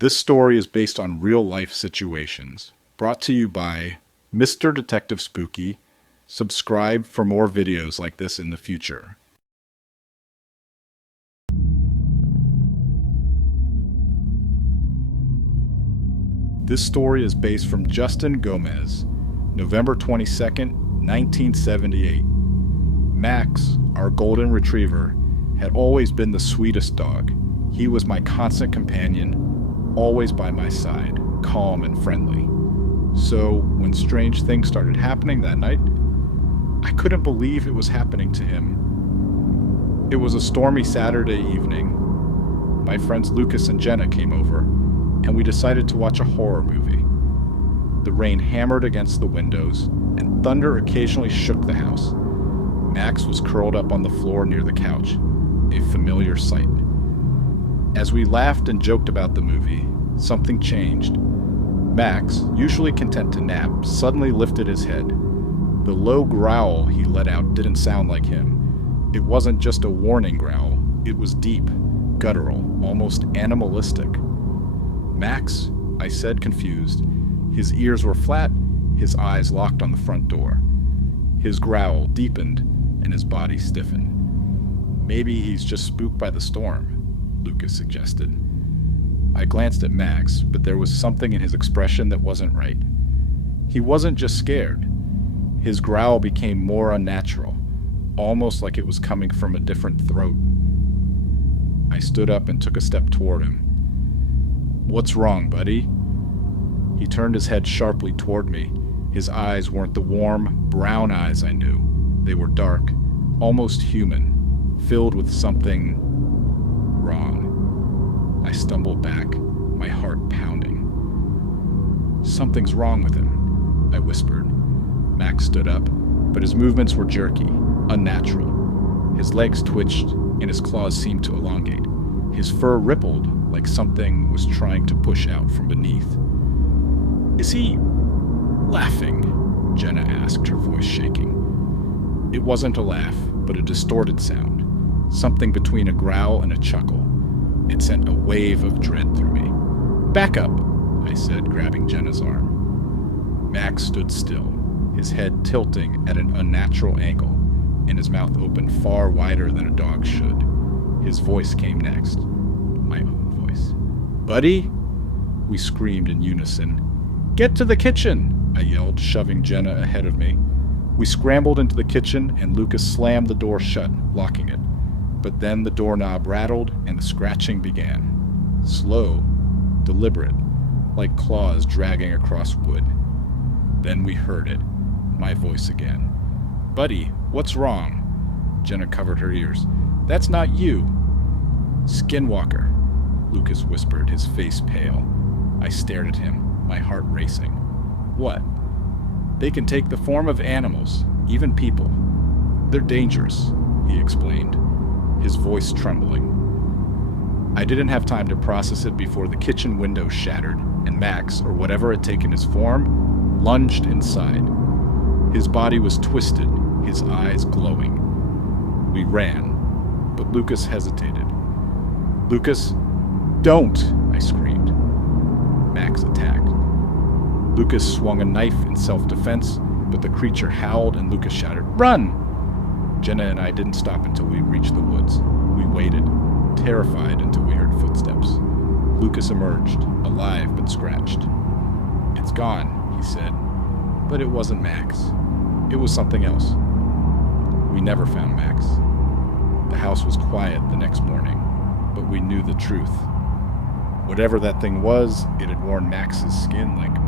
This story is based on real-life situations. Brought to you by Mr. Detective Spooky. Subscribe for more videos like this in the future. This story is based from Justin Gomez, November 22nd, 1978. Max, our golden retriever, had always been the sweetest dog. He was my constant companion, always by my side, calm and friendly. So, when strange things started happening that night, I couldn't believe it was happening to him. It was a stormy Saturday evening. My friends Lucas and Jenna came over, and we decided to watch a horror movie. The rain hammered against the windows, and thunder occasionally shook the house. Max was curled up on the floor near the couch, a familiar sight. As we laughed and joked about the movie, something changed. Max, usually content to nap, suddenly lifted his head. The low growl he let out didn't sound like him. It wasn't just a warning growl. It was deep, guttural, almost animalistic. "Max," I said, confused. His ears were flat, his eyes locked on the front door. His growl deepened, and his body stiffened. "Maybe he's just spooked by the storm," Lucas suggested. I glanced at Max, but there was something in his expression that wasn't right. He wasn't just scared. His growl became more unnatural, almost like it was coming from a different throat. I stood up and took a step toward him. "What's wrong, buddy?" He turned his head sharply toward me. His eyes weren't the warm, brown eyes I knew. They were dark, almost human, filled with something wrong. I stumbled back, my heart pounding. "Something's wrong with him," I whispered. Max stood up, but his movements were jerky, unnatural. His legs twitched, and his claws seemed to elongate. His fur rippled like something was trying to push out from beneath. "Is he laughing?" Jenna asked, her voice shaking. It wasn't a laugh, but a distorted sound, something between a growl and a chuckle. It sent a wave of dread through me. "Back up," I said, grabbing Jenna's arm. Max stood still, his head tilting at an unnatural angle, and his mouth opened far wider than a dog should. His voice came next, my own voice. "Buddy?" We screamed in unison. "Get to the kitchen!" I yelled, shoving Jenna ahead of me. We scrambled into the kitchen, and Lucas slammed the door shut, locking it. But then the doorknob rattled, and the scratching began. Slow, deliberate, like claws dragging across wood. Then we heard it, my voice again. "Buddy, what's wrong?" Jenna covered her ears. "That's not you." "Skinwalker," Lucas whispered, his face pale. I stared at him, my heart racing. "What?" "They can take the form of animals, even people. They're dangerous," he explained, his voice trembling. I didn't have time to process it before the kitchen window shattered, and Max, or whatever had taken his form, lunged inside. His body was twisted, his eyes glowing. We ran, but Lucas hesitated. "Lucas, don't!" I screamed. Max attacked. Lucas swung a knife in self-defense, but the creature howled and Lucas shouted, "Run!" Jenna and I didn't stop until we reached the woods. We waited, terrified, until we heard footsteps. Lucas emerged, alive but scratched. "It's gone," he said. But it wasn't Max. It was something else. We never found Max. The house was quiet the next morning, but we knew the truth. Whatever that thing was, it had worn Max's skin like